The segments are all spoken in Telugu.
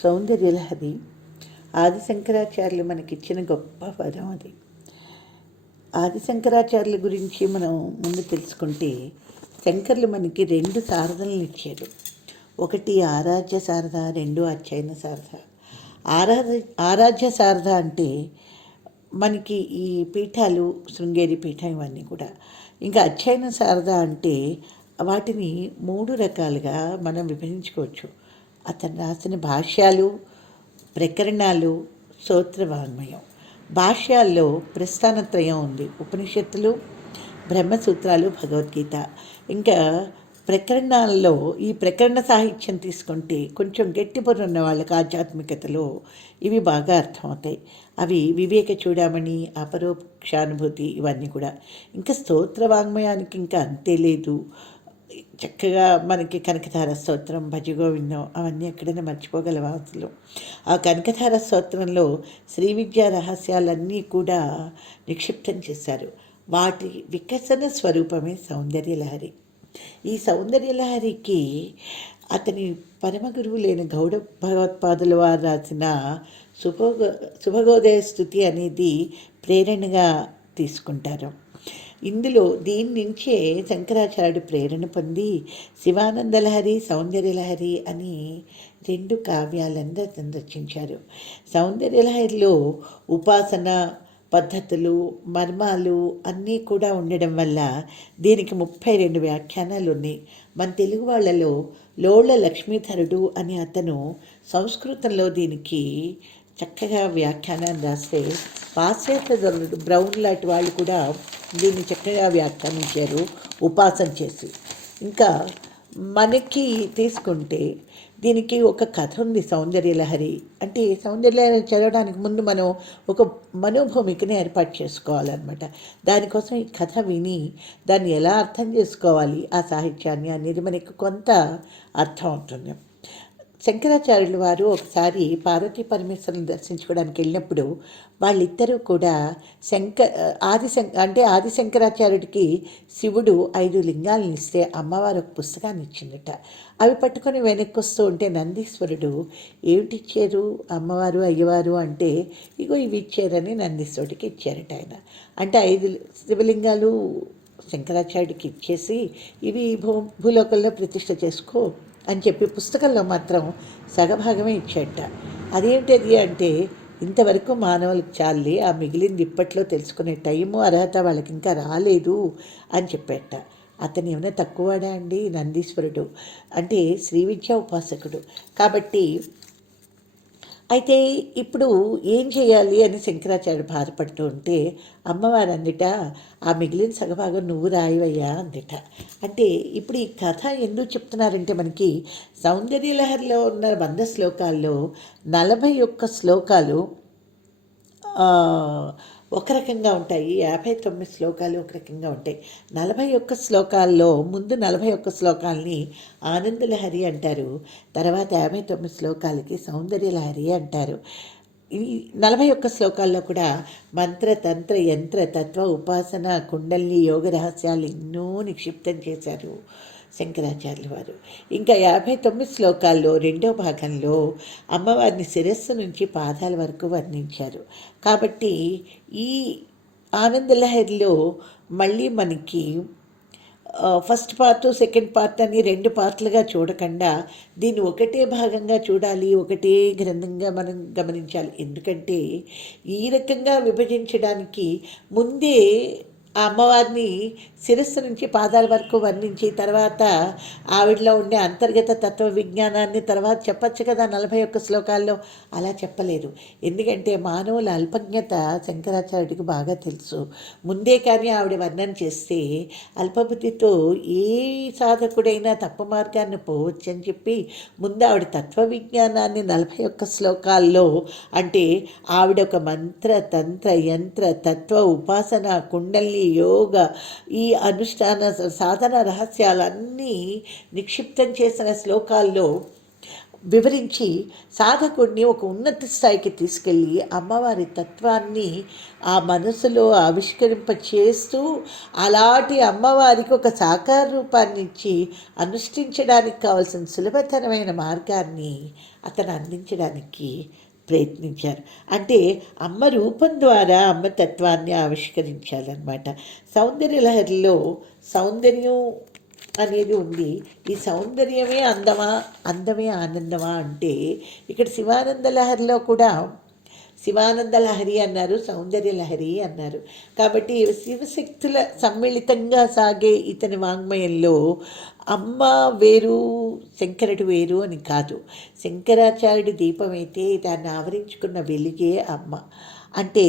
సౌందర్యలహరి ఆదిశంకరాచార్యులు మనకిచ్చిన గొప్ప పదం అది. ఆదిశంకరాచార్యుల గురించి మనం ముందు తెలుసుకుంటే, శంకర్లు మనకి రెండు సారథలను ఇచ్చారు. ఒకటి ఆరాధ్య సారథ, రెండు అధ్యయన సారథ. ఆరాధ్య సారథ అంటే మనకి ఈ పీఠాలు, శృంగేరి పీఠం ఇవన్నీ కూడా. ఇంకా అధ్యయన సారథ అంటే వాటిని మూడు రకాలుగా మనం విభజించుకోవచ్చు. అతను రాసిన భాష్యాలు, ప్రకరణాలు, స్తోత్రవాంగ్మయం. భాష్యాల్లో ప్రస్థానత్రయం ఉంది: ఉపనిషత్తులు, బ్రహ్మసూత్రాలు, భగవద్గీత. ఇంకా ప్రకరణాల్లో ఈ ప్రకరణ సాహిత్యం తీసుకుంటే కొంచెం గట్టి బుర్ర ఉన్న వాళ్ళకి ఆధ్యాత్మికతలో ఇవి బాగా అర్థమవుతాయి. అవి వివేక చూడమని, అపరోక్షానుభూతి, ఇవన్నీ కూడా. ఇంకా స్తోత్రవాంగ్మయానికి ఇంకా అంతే లేదు. చక్కగా మనకి కనకధార స్తోత్రం, భజగోవిందం, అవన్నీ ఎక్కడైనా మర్చిపోగలవా అసలు? ఆ కనకధార స్తోత్రంలో శ్రీ విద్యా రహస్యాలన్నీ కూడా నిక్షిప్తం చేశారు. వాటి వికసన స్వరూపమే సౌందర్యలహరి. ఈ సౌందర్యలహరికి అతని పరమ గురువులైన గౌడ భగవత్పాదుల వారు రాసిన శుభగోదయ స్తుతి అనేది ప్రేరణగా తీసుకుంటారు. ఇందులో దీని నుంచే శంకరాచార్యుడు ప్రేరణ పొంది శివానందలహరి, సౌందర్యలహరి అని రెండు కావ్యాలను రచించారు. సౌందర్యలహరిలో ఉపాసన పద్ధతులు, మర్మాలు అన్నీ కూడా ఉండడం వల్ల దీనికి 32 వ్యాఖ్యానాలు ఉన్నాయి. మన తెలుగు వాళ్ళలో లోళ్ళ లక్ష్మీధరుడు అని అతను సంస్కృతంలో దీనికి చక్కగా వ్యాఖ్యానాన్ని రాస్తే, పాశ్చాత్య బ్రౌన్ లాంటి వాళ్ళు కూడా దీన్ని చక్కగా వ్యాఖ్యానించారు ఉపాసన చేసి. ఇంకా మనకి తీసుకుంటే దీనికి ఒక కథ ఉంది సౌందర్యలహరి అంటే. సౌందర్యలహరి చదవడానికి ముందు మనం ఒక మనోభూమికని ఏర్పాటు చేసుకోవాలన్నమాట. దానికోసం ఈ కథ విని దాన్ని ఎలా అర్థం చేసుకోవాలి, ఆ సాహిత్యాన్ని అనేది మనకి కొంత అర్థం అవుతుంది. శంకరాచార్యుల వారు ఒకసారి పార్వతీ పరమేశ్వరుని దర్శించుకోవడానికి వెళ్ళినప్పుడు వాళ్ళిద్దరూ కూడా ఆదిశంకరాచార్యుడికి శివుడు 5 లింగాలను ఇస్తే అమ్మవారు ఒక పుస్తకాన్ని ఇచ్చిందట. అవి పట్టుకొని వెనక్కి వస్తూ ఉంటే నందీశ్వరుడు ఏమిటిచ్చారు అమ్మవారు, అయ్యవారు అంటే, ఇగో ఇవి ఇచ్చారని నందీశ్వరుడికి ఇచ్చారట ఆయన. అంటే 5 శివలింగాలు శంకరాచార్యుడికి ఇచ్చేసి, ఇవి భూలోకంలో ప్రతిష్ఠ చేసుకో అని చెప్పి పుస్తకంలో మాత్రం సగభాగమే ఇచ్చేట. అదేంటది అంటే, ఇంతవరకు మానవులకు చాలే, ఆ మిగిలింది ఇప్పట్లో తెలుసుకునే టైము, అర్హత వాళ్ళకి ఇంకా రాలేదు అని చెప్పేట. అతను ఏమైనా తక్కువవాడా అండి? నందీశ్వరుడు అంటే శ్రీ విద్యా ఉపాసకుడు కాబట్టి. అయితే ఇప్పుడు ఏం చేయాలి అని శంకరాచార్యుడు బాధపడుతూ ఉంటే, అమ్మవారు అందుట, ఆ మిగిలిన సగభాగం నువ్వు రాయవయ్యా అందుట. అంటే ఇప్పుడు ఈ కథ ఎందుకు చెప్తున్నారంటే, మనకి సౌందర్యలహరిలో ఉన్న 100 శ్లోకాల్లో 41 శ్లోకాలు ఒక రకంగా ఉంటాయి, 59 శ్లోకాలు ఒక రకంగా ఉంటాయి. 41 శ్లోకాల్లో ముందు 41 శ్లోకాలని ఆనందలహరి అంటారు, తర్వాత 59 శ్లోకాలకి సౌందర్యలహరి అంటారు. ఈ 41 శ్లోకాల్లో కూడా మంత్ర, తంత్ర, యంత్ర, తత్వ, ఉపాసన, కుండలిని, యోగ రహస్యాలు ఎన్నో నిక్షిప్తం చేశారు శంకరాచార్యుల వారు. ఇంకా 59 శ్లోకాల్లో 2వ భాగంలో అమ్మవారిని శిరస్సు నుంచి పాదాల వరకు వర్ణించారు. కాబట్టి ఈ ఆనందలహరిలో మళ్ళీ మనకి ఫస్ట్ పార్ట్, సెకండ్ పార్ట్ అని 2 పార్ట్లుగా చూడకుండా దీన్ని ఒకటే భాగంగా చూడాలి, ఒకటే గ్రంథంగా మనం గమనించాలి. ఎందుకంటే ఈ రకంగా విభజించడానికి ముందే ఆ అమ్మవారిని శిరస్సు నుంచి పాదాల వరకు వర్ణించి తర్వాత ఆవిడలో ఉండే అంతర్గత తత్వ విజ్ఞానాన్ని తర్వాత చెప్పచ్చు కదా 41 శ్లోకాల్లో. అలా చెప్పలేదు. ఎందుకంటే మానవుల అల్పజ్ఞత శంకరాచార్యుడికి బాగా తెలుసు. ముందే కానీ ఆవిడ వర్ణన చేస్తే అల్పబుద్ధితో ఏ సాధకుడైనా తప్పు మార్గాన్ని పోవచ్చు అని చెప్పి ముందు ఆవిడ తత్వ విజ్ఞానాన్ని 41 శ్లోకాల్లో, అంటే ఆవిడ ఒక మంత్ర, తంత్ర, యంత్ర, తత్వ, ఉపాసన, కుండలిని, యోగ, ఈ అనుష్ఠాన సాధన రహస్యాలన్నీ నిక్షిప్తం చేసిన శ్లోకాల్లో వివరించి సాధకుడిని ఒక ఉన్నత స్థాయికి తీసుకెళ్ళి అమ్మవారి తత్వాన్ని ఆ మనసులో ఆవిష్కరింప చేస్తూ అలాంటి అమ్మవారికి ఒక సాకార రూపాన్ని ఇచ్చి అనుష్ఠించడానికి కావాల్సిన సులభతరమైన మార్గాన్ని అతను అందించడానికి ప్రయత్నించారు. అంటే అమ్మ రూపం ద్వారా అమ్మ తత్వాన్ని ఆవిష్కరించాలన్నమాట. సౌందర్యలహరిలో సౌందర్యం అనేది ఉంది. ఈ సౌందర్యమే అందమా, అందమే ఆనందమా అంటే ఇక్కడ శివానంద లహరిలో కూడా శివానంద లహరి అన్నారు, సౌందర్య లహరి అన్నారు. కాబట్టి శివశక్తుల సమ్మిళితంగా సాగే ఇతని వాంగ్మయంలో అమ్మ వేరు శంకరుడు వేరు అని కాదు. శంకరాచార్యుడి దీపం అయితే దాన్ని ఆవరించుకున్న వెలుగే అమ్మ. అంటే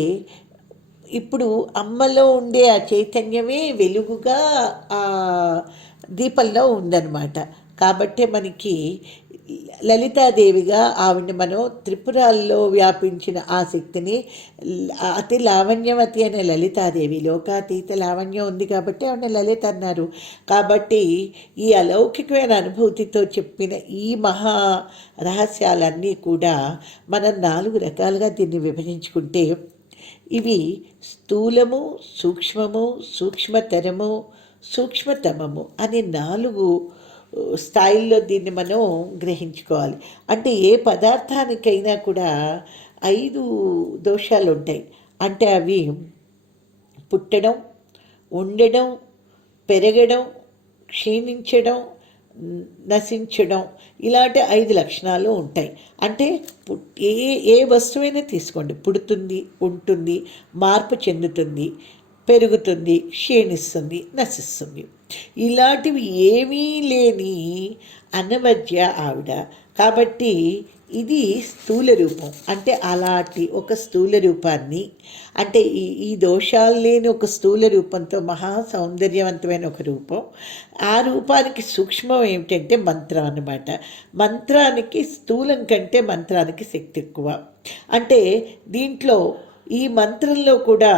ఇప్పుడు అమ్మలో ఉండే ఆ చైతన్యమే వెలుగుగా ఆ దీపంలో ఉందన్నమాట. కాబట్టి మనకి లలితాదేవిగా ఆవిడని మనం త్రిపురాల్లో వ్యాపించిన ఆ శక్తిని అతి లావణ్యవతి అనే లలితాదేవి, లోకాతీత లావణ్యం ఉంది కాబట్టి ఆవిడ లలిత అన్నారు. కాబట్టి ఈ అలౌకికమైన అనుభూతితో చెప్పిన ఈ మహా రహస్యాలన్నీ కూడా మనం 4 రకాలుగా దీన్ని విభజించుకుంటే ఇవి స్థూలము, సూక్ష్మము, సూక్ష్మతరము, సూక్ష్మతమము అనే 4 స్థాయిల్లో దీన్ని మనం గ్రహించుకోవాలి. అంటే ఏ పదార్థానికైనా కూడా 5 దోషాలు ఉంటాయి. అంటే అవి పుట్టడం, ఉండడం, పెరగడం, క్షీణించడం, నశించడం, ఇలాంటి 5 లక్షణాలు ఉంటాయి. అంటే ఏ ఏ వస్తువైనా తీసుకోండి, పుడుతుంది, ఉంటుంది, మార్పు చెందుతుంది, పెరుగుతుంది, క్షీణిస్తుంది, నశిస్తుంది. ఇలాంటివి ఏమీ లేని అనవద్య ఆవిడ. కాబట్టి ఇది స్థూల రూపం. అంటే అలాంటి ఒక స్థూల రూపాన్ని, అంటే ఈ దోషాలు లేని ఒక స్థూల రూపంతో మహా సౌందర్యవంతమైన ఒక రూపం. ఆ రూపానికి సూక్ష్మం ఏమిటంటే మంత్రం అన్నమాట. మంత్రానికి స్థూలం కంటే మంత్రానికి శక్తి ఎక్కువ. అంటే దీంట్లో ఈ మంత్రంలో కూడా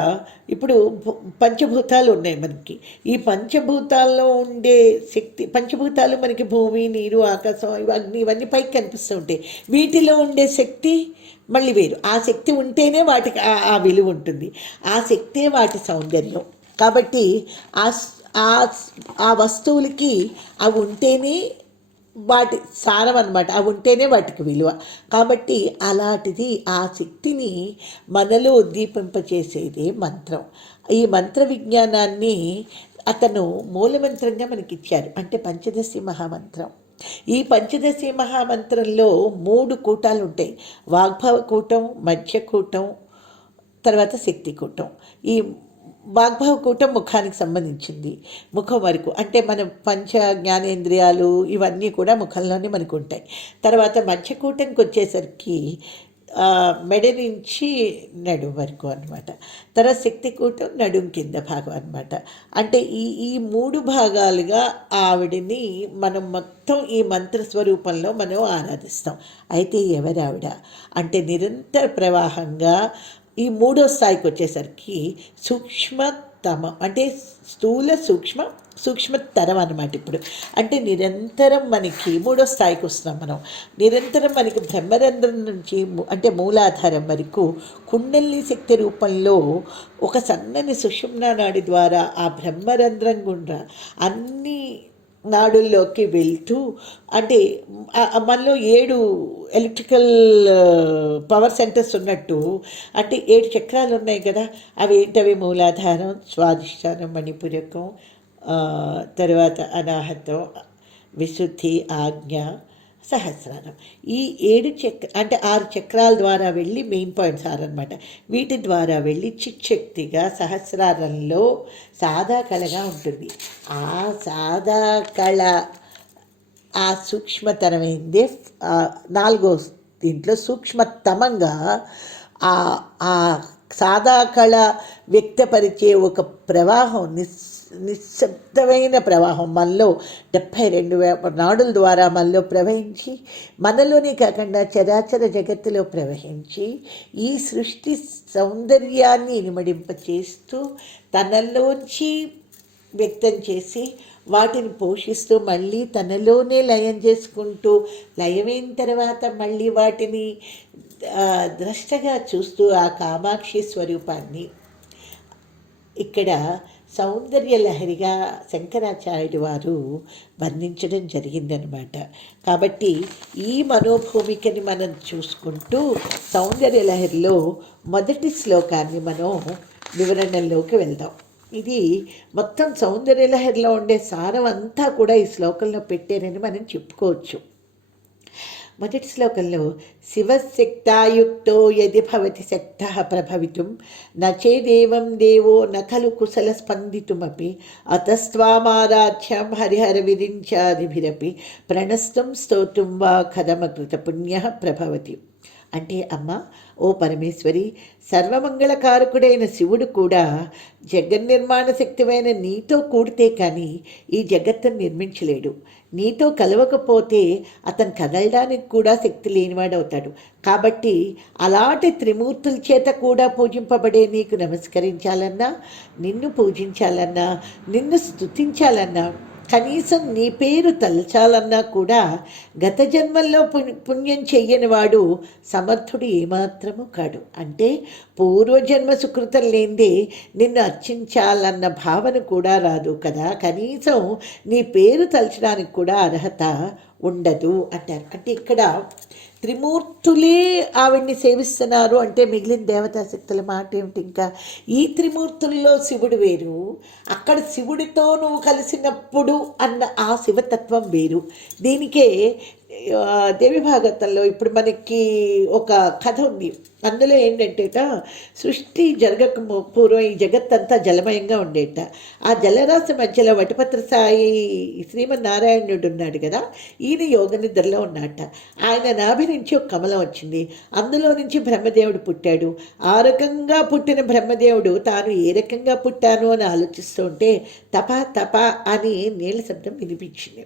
ఇప్పుడు పంచభూతాలు ఉన్నాయి మనకి. ఈ పంచభూతాల్లో ఉండే శక్తి, పంచభూతాలు మనకి భూమి, నీరు, ఆకాశం, అగ్ని, ఇవన్నీ పైకి కనిపిస్తూ ఉంటాయి. వీటిలో ఉండే శక్తి మళ్ళీ వేరు. ఆ శక్తి ఉంటేనే వాటికి ఆ విలువ ఉంటుంది. ఆ శక్తే వాటి సౌందర్యం. కాబట్టి ఆ వస్తువులకి అవి ఉంటేనే వాటి సారం అన్నమాట. అవి ఉంటేనే వాటికి విలువ. కాబట్టి అలాంటిది ఆ శక్తిని మనలో ఉద్దీపింపచేసేదే మంత్రం. ఈ మంత్ర విజ్ఞానాన్ని అతను మూలమంత్రంగా మనకిచ్చారు. అంటే పంచదశి మహామంత్రం. ఈ పంచదశి మహామంత్రంలో 3 కూటాలు ఉంటాయి. వాగ్భవ కూటం, మధ్య కూటం, తర్వాత శక్తి కూటం. ఈ వాగ్భవ కూటం ముఖానికి సంబంధించింది. ముఖం వరకు అంటే మన పంచ జ్ఞానేంద్రియాలు ఇవన్నీ కూడా ముఖంలోనే మనకు ఉంటాయి. తర్వాత మధ్యకూటంకి వచ్చేసరికి మెడ నుంచి నడుం వరకు అనమాట. తర్వాత శక్తి కూటం నడుం కింద భాగం అనమాట. అంటే ఈ 3 భాగాలుగా ఆవిడని మనం మొత్తం ఈ మంత్రస్వరూపంలో మనం ఆరాధిస్తాం. అయితే ఎవరావిడ అంటే నిరంతర ప్రవాహంగా ఈ 3వ స్థాయికి వచ్చేసరికి సూక్ష్మతమం, అంటే స్థూల సూక్ష్మతరం అన్నమాట. ఇప్పుడు అంటే నిరంతరం మనకి 3వ స్థాయికి వస్తున్నాం మనం. నిరంతరం మనకి బ్రహ్మరంధ్రం నుంచి అంటే మూలాధారం వరకు కుండలిని శక్తి రూపంలో ఒక సన్నని సుషుమ్నా నాడి ద్వారా ఆ బ్రహ్మరంధ్రం గుండా అన్ని నాడుల్లోకి వెళ్తూ, అంటే మనలో 7 ఎలక్ట్రికల్ పవర్ సెంటర్స్ ఉన్నట్టు, అంటే 7 చక్రాలు ఉన్నాయి కదా. అవి ఏంటవి? మూలాధారం, స్వాధిష్టానం, మణిపురకం, తర్వాత అనాహతం, విశుద్ధి, ఆజ్ఞ, సహస్రారం. ఈ 7 అంటే 6 చక్రాల ద్వారా వెళ్ళి మెయిన్ పాయింట్స్ 6 అనమాట. వీటి ద్వారా వెళ్ళి చిట్శక్తిగా సహస్రారంలో సాదా కళగా ఉంటుంది. ఆ సాదా కళ ఆ సూక్ష్మతరమైందే 4వ దీంట్లో సూక్ష్మతమంగా ఆ సాదా కళ వ్యక్తపరిచే ఒక ప్రవాహం, నిశ్శబ్దమైన ప్రవాహం మనలో 72,000 నాడుల ద్వారా మనలో ప్రవహించి, మనలోనే కాకుండా చరాచర జగత్తులో ప్రవహించి ఈ సృష్టి సౌందర్యాన్ని ఇనుమడింపచేస్తూ తనలోంచి వ్యక్తం చేసి వాటిని పోషిస్తూ మళ్ళీ తనలోనే లయం చేసుకుంటూ లయమైన తర్వాత మళ్ళీ వాటిని ద్రష్టగా చూస్తూ ఆ కామాక్షి స్వరూపాన్ని ఇక్కడ సౌందర్య లహరిగా శంకరాచార్యుడు వారు వర్ణించడం జరిగిందనమాట. కాబట్టి ఈ మనోభూమికని మనం చూసుకుంటూ సౌందర్య లహరిలో మొదటి శ్లోకాన్ని మనం వివరణలోకి వెళ్దాం. ఇది మొత్తం సౌందర్య లహరిలో ఉండే సారం అంతా కూడా ఈ శ్లోకంలో పెట్టారని మనం చెప్పుకోవచ్చు. మొదటి శ్లోకంలో శివశక్తాయుక్తో యది భవతి శక్తః ప్రభవితుం నచేదేవం దేవో నఖలు కుశల స్పందితుమపి అతస్త్వామారాధ్యం హరిహర విరించాదిభిరపి ప్రణస్తం స్తోత్రం వా కథమకృత పుణ్య ప్రభవతి. అంటే అమ్మ, ఓ పరమేశ్వరి, సర్వమంగళకారకుడైన శివుడు కూడా జగన్నిర్మాణ శక్తివైన నీతో కూడితే కానీ ఈ జగత్తును నిర్మించలేడు. నీతో కలవకపోతే అతను కదలడానికి కూడా శక్తి లేనివాడవుతాడు. కాబట్టి అలాంటి త్రిమూర్తుల చేత కూడా పూజింపబడే నీకు నమస్కరించాలన్నా, నిన్ను పూజించాలన్నా, నిన్ను స్తుతించాలన్నా, కనీసం నీ పేరు తలచాలన్నా కూడా గత జన్మల్లో పుణ్యం చెయ్యని వాడు సమర్థుడు ఏమాత్రము కాడు. అంటే పూర్వజన్మ సుకృతం లేనిదే నిన్ను అర్చించాలన్న భావన కూడా రాదు కదా, కనీసం నీ పేరు తలచడానికి కూడా అర్హత ఉండదు అంటారు. అంటే ఇక్కడ త్రిమూర్తులే ఆవిడ్ని సేవిస్తున్నారు అంటే మిగిలిన దేవతాశక్తుల మాట ఏమిటి? ఇంకా ఈ త్రిమూర్తుల్లో శివుడు వేరు, అక్కడ శివుడితో నువ్వు కలిసినప్పుడు అన్న ఆ శివతత్వం వేరు. దీనికే దేవి భాగవతంలో ఇప్పుడు మనకి ఒక కథ ఉంది. అందులో ఏంటంటేట, సృష్టి జరగక పూర్వం ఈ జగత్తంతా జలమయంగా ఉండేట. ఆ జలరాశి మధ్యలో వటపత్ర సాయి శ్రీమన్నారాయణుడు ఉన్నాడు కదా, ఈయన యోగ నిద్రలో ఉన్నట్ట. ఆయన నాభి నుంచి ఒక కమలం వచ్చింది, అందులో నుంచి బ్రహ్మదేవుడు పుట్టాడు. ఆ రకంగా పుట్టిన బ్రహ్మదేవుడు తాను ఏ రకంగా పుట్టాను అని ఆలోచిస్తూ ఉంటే తప తప అని నీళ్ళ శబ్దం వినిపించింది.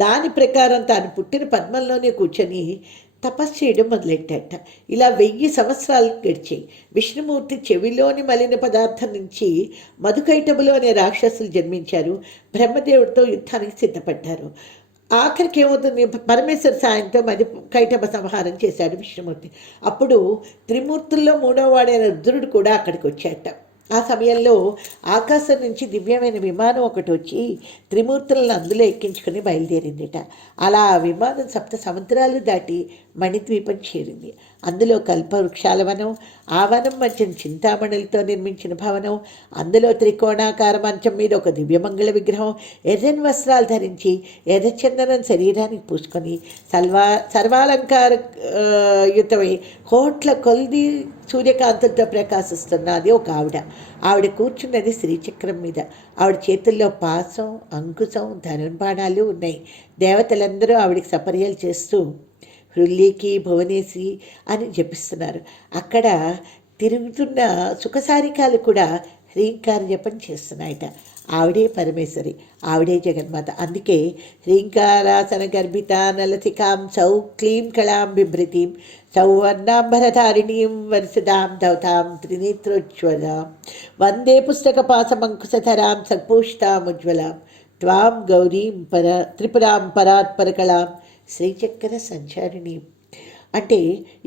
దాని ప్రకారం తాను పుట్టిన పద్మంలోనే కూర్చొని తపస్సు చేయడం మొదలెట్టాట. ఇలా 1000 సంవత్సరాలు గడిచాయి. విష్ణుమూర్తి చెవిలోని మలిన పదార్థం నుంచి మధుకైటబులు అనే రాక్షసులు జన్మించారు. బ్రహ్మదేవుడితో యుద్ధానికి సిద్ధపడ్డారు. ఆఖరికి ఏమవుతుంది, పరమేశ్వర సాయంతో కైటబ సంహారం చేశాడు విష్ణుమూర్తి. అప్పుడు త్రిమూర్తుల్లో 3వ వాడైన రుద్రుడు కూడా అక్కడికి వచ్చాట. ఆ సమయంలో ఆకాశం నుంచి దివ్యమైన విమానం ఒకటి వచ్చి త్రిమూర్తులను అందులో ఎక్కించుకొని బయలుదేరిందిట. అలా ఆ విమానం 7 సముద్రాలు దాటి మణిద్వీపం చేరింది. అందులో కల్పవృక్షాల వనం, ఆ వనం మధ్య చింతామణులతో నిర్మించిన భవనం, అందులో త్రికోణాకార మంచం మీద ఒక దివ్యమంగళ విగ్రహం, ఎర్రని వస్త్రాలు ధరించి ఎర్రచందనం శరీరానికి పూసుకొని సర్వాలంకార యుతమై కోట్ల కొలిది సూర్యకాంతులతో ప్రకాశిస్తున్నది ఒక ఆవిడ కూర్చున్నది శ్రీచక్రం మీద. ఆవిడ చేతుల్లో పాసం, అంకుశం, ధనుర్బాణాలు ఉన్నాయి. దేవతలందరూ ఆవిడికి సపర్యలు చేస్తూ హృల్లీకి భువనేసి అని జపిస్తున్నారు. అక్కడ తిరుగుతున్న సుఖసారికాలు కూడా హ్రీంకార జపం చేస్తున్నాయట. ఆవిడే పరమేశ్వరి, ఆవిడే జగన్మాత. అందుకే హ్రీంకారాసన గర్భిత నలసికాం సౌ క్లీం కళాం బిభ్రతీం సౌవర్ణాంబరధారిణీం వరుసదాం దౌతాం త్రినేత్రోజ్వలాం వందే పుస్తకపాసమంకుశధరాం సత్పూషితాముజ్వలాం త్వాం గౌరీం త్రిపురాం పరాత్పరకళాం శ్రీచక్ర సంచారిణి. అంటే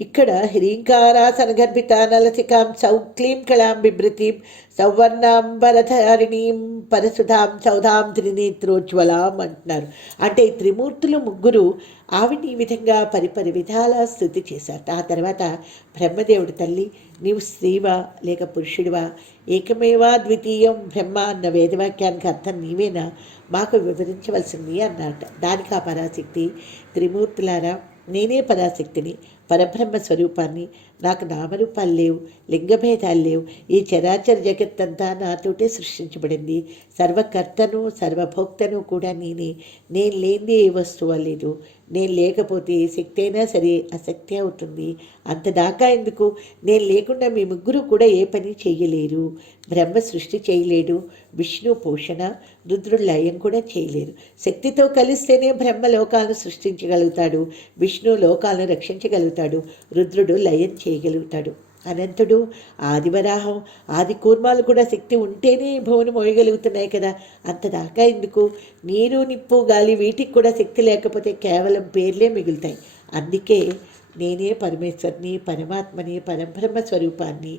ఇక్కడ హ్రీంకారాసన గర్భిత నలసికాం సౌక్లీం కళాం బిభ్రతీం సౌవర్ణాంబరధారిణీం పరసుధాం సౌధాం త్రినేత్రోజ్వలాం అంటున్నారు. అంటే త్రిమూర్తులు ముగ్గురు ఆవిని ఈ విధంగా పరిపరి విధాల స్థుతి చేశారు. ఆ తర్వాత బ్రహ్మదేవుడు, తల్లి నీవు స్త్రీవా లేక పురుషుడివా, ఏకమేవా ద్వితీయం బ్రహ్మ అన్న వేదవాక్యానికి అర్థం నీవేనా, మాకు వివరించవలసింది అన్నమాట. దానికి ఆ పరాశక్తి, త్రిమూర్తులారా నేనే పరాశక్తిని, పరబ్రహ్మ స్వరూపాన్ని, నాకు నామరూపాలు లేవు, లింగభేదాలు లేవు. ఈ చరాచర జగత్తంతా నాతోటే సృష్టించబడింది. సర్వకర్తను సర్వభోక్తను కూడా నేనే. నేను లేనిదే ఏ వస్తువు లేదు. నేను లేకపోతే ఏ శక్తి అయినా సరే అశక్తి అవుతుంది. అంతదాకా ఎందుకు, నేను లేకుండా మీ ముగ్గురు కూడా ఏ పని చేయలేరు. బ్రహ్మ సృష్టి చేయలేడు, విష్ణు పోషణ, రుద్రుడు లయం కూడా చేయలేరు. శక్తితో కలిస్తేనే బ్రహ్మ లోకాలను సృష్టించగలుగుతాడు, విష్ణు లోకాలను రక్షించగలుగుతాడు, రుద్రుడు లయం చేయగలుగుతాడు. అనంతుడు, ఆదివరాహం, ఆది కూర్మాలు కూడా శక్తి ఉంటేనే భూమిని మోయగలుగుతున్నాయి కదా. అంతదాకా ఎందుకు? నీరు, నిప్పు, గాలి వీటికి కూడా శక్తి లేకపోతే కేవలం పేర్లే మిగులుతాయి. అందుకే నేనే పరమేశ్వరిని, పరమాత్మని, పరబ్రహ్మ స్వరూపాన్ని.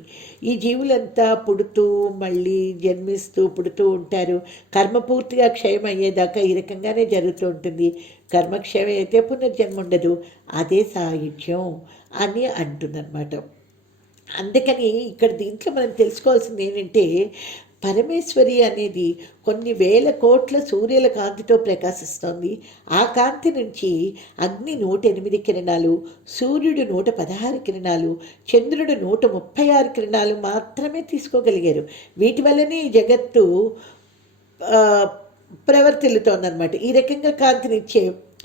ఈ జీవులంతా పుడుతూ మళ్ళీ జన్మిస్తూ పుడుతూ ఉంటారు. కర్మ పూర్తిగా క్షయం అయ్యేదాకా ఈ రకంగానే జరుగుతూ ఉంటుంది. కర్మక్షయం అయితే పునర్జన్మ ఉండదు. అదే సాయుధ్యం అని అంటుందన్నమాట. అందుకని ఇక్కడ దీంట్లో మనం తెలుసుకోవాల్సింది ఏంటంటే, పరమేశ్వరి అనేది కొన్ని వేల కోట్ల సూర్యుల కాంతితో ప్రకాశిస్తోంది. ఆ కాంతి నుంచి అగ్ని 108 కిరణాలు, సూర్యుడు 116 కిరణాలు, చంద్రుడు 136 కిరణాలు మాత్రమే తీసుకోగలిగారు. వీటి వల్లనే ఈ జగత్తు ప్రవర్తిల్లుతోందనమాట. ఈ రకంగా కాంతినిచ్చే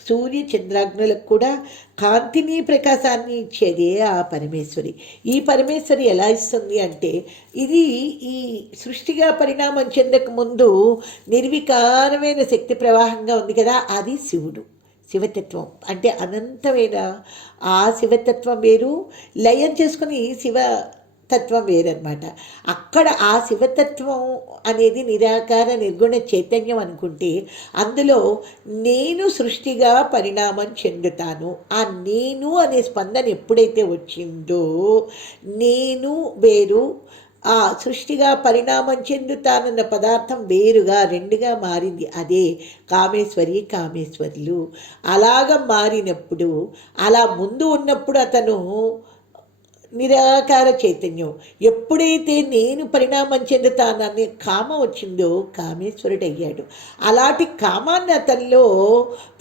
సూర్య చంద్రాగ్నులకు కూడా కాంతిని ప్రకాశాన్ని ఇచ్చేదే ఆ పరమేశ్వరి. ఈ పరమేశ్వరి ఎలా ఇస్తుంది అంటే, ఇది ఈ సృష్టిగా పరిణామం చెందక ముందు నిర్వికారమైన శక్తి ప్రవాహంగా ఉంది కదా, అది శివుడు. శివతత్వం అంటే అనంతమైన ఆ శివతత్వం వేరు, లయం చేసుకుని తత్వం వేరనమాట. అక్కడ ఆ శివతత్వం అనేది నిరాకార నిర్గుణ చైతన్యం అనుకుంటే, అందులో నేను సృష్టిగా పరిణామం చెందుతాను. ఆ నేను అనే స్పందన ఎప్పుడైతే వచ్చిందో, నేను వేరు, ఆ సృష్టిగా పరిణామం చెందుతానన్న పదార్థం వేరుగా రెండుగా మారింది. అదే కామేశ్వరి, కామేశ్వరులు. అలాగ మారినప్పుడు, అలా ముందు ఉన్నప్పుడు అతను నిరాకార చైతన్యం. ఎప్పుడైతే నేను పరిణామం చెందుతానని కామం వచ్చిందో కామేశ్వరుడయ్యాడు. అలాంటి కామాన్ని అతనిలో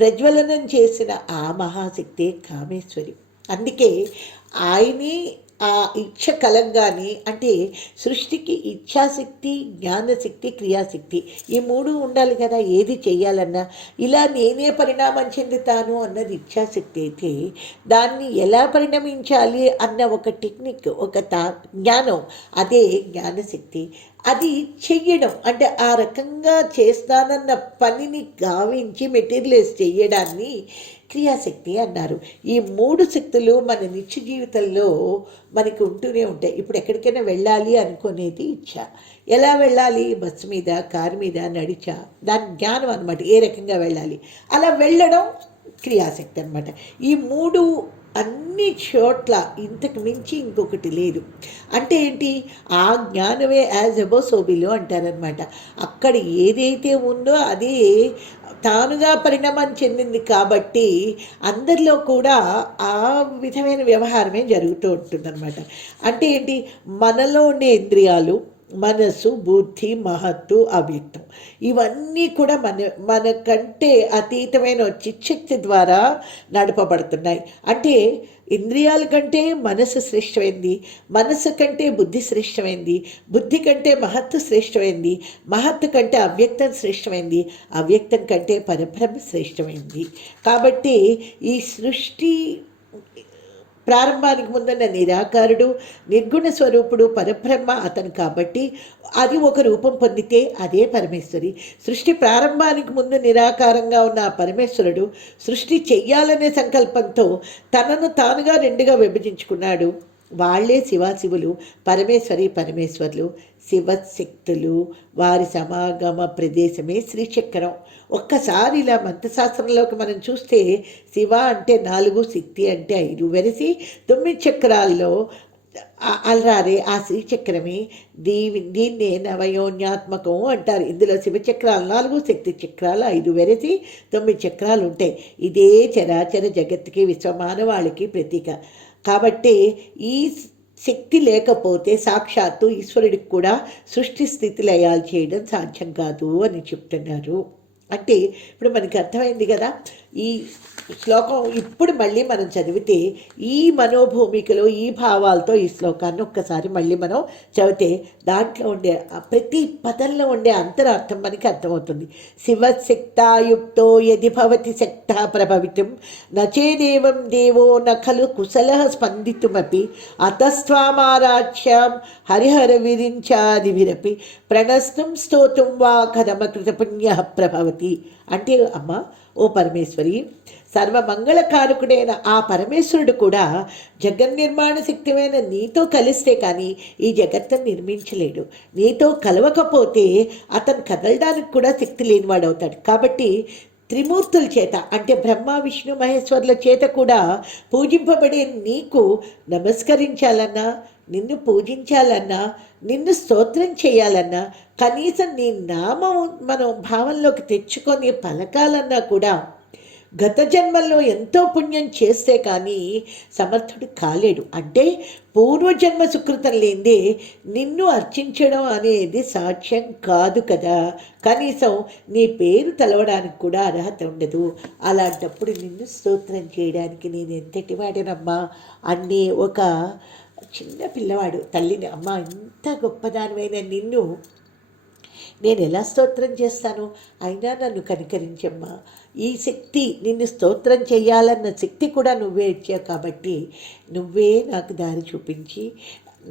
ప్రజ్వలనం చేసిన ఆ మహాశక్తే కామేశ్వరి. అందుకే ఆయనే ఆ ఇచ్ఛ కలంగానే, అంటే సృష్టికి ఇచ్ఛాశక్తి, జ్ఞానశక్తి, క్రియాశక్తి ఈ మూడు ఉండాలి కదా ఏది చేయాలన్నా. ఇలా నేనే పరిణామం చెందుతాను అన్నది ఇచ్ఛాశక్తి అయితే, దాన్ని ఎలా పరిణమించాలి అన్న ఒక టెక్నిక్, ఒక జ్ఞానం, అదే జ్ఞానశక్తి. అది చెయ్యడం అంటే ఆ రకంగా చేస్తానన్న పనిని గావించి మెటీరియలైజ్ చెయ్యడాన్ని క్రియాశక్తి అన్నారు. ఈ మూడు శక్తులు మన నిత్య జీవితంలో మనకి ఉంటూనే ఉంటాయి. ఇప్పుడు ఎక్కడికైనా వెళ్ళాలి అనుకునేది ఇచ్చ. ఎలా వెళ్ళాలి? బస్సు మీద, కారు మీద, నడిచా, దాని జ్ఞానం అనమాట, ఏ రకంగా వెళ్ళాలి. అలా వెళ్ళడం క్రియాశక్తి అనమాట. ఈ మూడు అన్ని చోట్ల ఇంతకు మించి ఇంకొకటి లేదు. అంటే ఏంటి? ఆ జ్ఞానమే యాజ్ అబో సో బిలో అంటారనమాట. అక్కడ ఏదైతే ఉందో అదే తానుగా పరిణామం చెందింది కాబట్టి అందరిలో కూడా ఆ విధమైన వ్యవహారమే జరుగుతూ ఉంటుందన్నమాట. అంటే ఏంటి? మనలో ఉండే ఇంద్రియాలు, మనసు, బుద్ధి, మహత్తు, అవ్యక్తం, ఇవన్నీ కూడా మనకంటే అతీతమైన చిచ్చక్తి ద్వారా నడపబడుతున్నాయి. అంటే ఇంద్రియాల కంటే మనసు శ్రేష్టమైంది, మనసు కంటే బుద్ధి శ్రేష్టమైంది, బుద్ధి కంటే మహత్తు శ్రేష్టమైంది, మహత్తు కంటే అవ్యక్తం శ్రేష్టమైంది, అవ్యక్తం కంటే పరబ్రహ్మ శ్రేష్టమైంది. కాబట్టి ఈ సృష్టి ప్రారంభానికి ముందున్న నిరాకారుడు, నిర్గుణ స్వరూపుడు పరబ్రహ్మ అతను. కాబట్టి అది ఒక రూపం పొందితే అదే పరమేశ్వరి. సృష్టి ప్రారంభానికి ముందు నిరాకారంగా ఉన్న ఆ పరమేశ్వరుడు సృష్టి చెయ్యాలనే సంకల్పంతో తనను తానుగా రెండుగా విభజించుకున్నాడు. వాళ్లే శివాశివులు, పరమేశ్వరి పరమేశ్వర్లు, శివశక్తులు. వారి సమాగమ ప్రదేశమే శ్రీచక్రం. ఒక్కసారి ఇలా మంత్రశాస్త్రంలోకి మనం చూస్తే శివ అంటే 4, శక్తి అంటే 5 వెరసి 9 చక్రాల్లో అల్రారే ఆ శ్రీచక్రమే దీన్నే నవయోన్యాత్మకం అంటారు. ఇందులో శివచక్రాలు 4, శక్తి చక్రాలు 5 వెరసి 9 చక్రాలు ఉంటాయి. ఇదే చరాచర జగత్తుకి, విశ్వమానవాళికి ప్రతీక. కాబట్టి ఈ శక్తి లేకపోతే సాక్షాత్తు ఈశ్వరుడికి కూడా సృష్టి స్థితి లయాలు చేయడం సాధ్యం కాదు అని చెప్తున్నారు. అంటే ఇప్పుడు మనకి అర్థమైంది కదా. ఈ శ్లోకం ఇప్పుడు మళ్ళీ మనం చదివితే ఈ మనోభూమికలో ఈ భావాలతో ఈ శ్లోకాన్ని ఒక్కసారి మళ్ళీ మనం చదివితే దాంట్లో ఉండే ప్రతి పదంలో ఉండే అంతరార్థం మనకి అర్థమవుతుంది. శివశక్తాయుక్తో యది భవతి శక్తా ప్రభవితం నచేదేవం దేవో నఖలు కుశల స్పందితుమపి అతస్వామారాధ్యాం హరిహర విరించాదివిరపి ప్రణస్తం స్తోతుం వా కథమకృత పుణ్య ప్రభవతి. అంటే అమ్మ, ఓ పరమేశ్వరి, సర్వమంగళకారకుడైన ఆ పరమేశ్వరుడు కూడా జగన్నిర్మాణ శక్తిమైన నీతో కలిస్తే కానీ ఈ జగత్తును నిర్మించలేడు. నీతో కలవకపోతే అతను కదలడానికి కూడా శక్తి లేనివాడవుతాడు. కాబట్టి త్రిమూర్తుల చేత అంటే బ్రహ్మ విష్ణు మహేశ్వరుల చేత కూడా పూజింపబడే నీకు నమస్కరించాలన్నా, నిన్ను పూజించాలన్నా, నిన్ను స్తోత్రం చేయాలన్నా, కనీసం నీ నామం మనం భావంలోకి తెచ్చుకొని పలకాలన్నా కూడా గత జన్మల్లో ఎంతో పుణ్యం చేస్తే కానీ సమర్థుడు కాలేడు. అంటే పూర్వజన్మ సుకృతం లేదే నిన్ను అర్చించడం అనేది సాధ్యం కాదు కదా. కనీసం నీ పేరు తలవడానికి కూడా అర్హత ఉండదు. అలాంటప్పుడు నిన్ను స్తోత్రం చేయడానికి నేను ఎంతటి వాడినమ్మా అనే ఒక చిన్న పిల్లవాడు తల్లిని, అమ్మ ఇంత గొప్పదానివైన నిన్ను నేను ఎలా స్తోత్రం చేస్తాను, అయినా నన్ను కనికరించమ్మా. ఈ శక్తి, నిన్ను స్తోత్రం చేయాలన్న శక్తి కూడా నువ్వే ఇచ్చావు కాబట్టి నువ్వే నాకు దారి చూపించి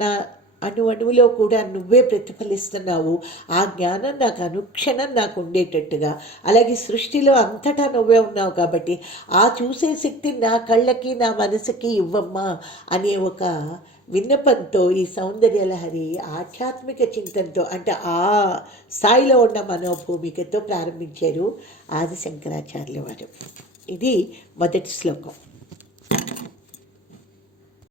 నా అణువులో కూడా నువ్వే ప్రతిఫలిస్తున్నావు. ఆ జ్ఞానం నాకు అనుక్షణం నాకు ఉండేటట్టుగా, అలాగే సృష్టిలో అంతటా నువ్వే ఉన్నావు కాబట్టి ఆ చూసే శక్తి నా కళ్ళకి నా మనసుకి ఇవ్వమ్మా అనే ఒక విన్నపంతో ఈ సౌందర్యలహరి ఆధ్యాత్మిక చింతనతో అంటే ఆ స్థాయిలో ఉన్న మనోభూమికతో ప్రారంభించారు ఆది శంకరాచార్యుల వారు. ఇది మొదటి శ్లోకం.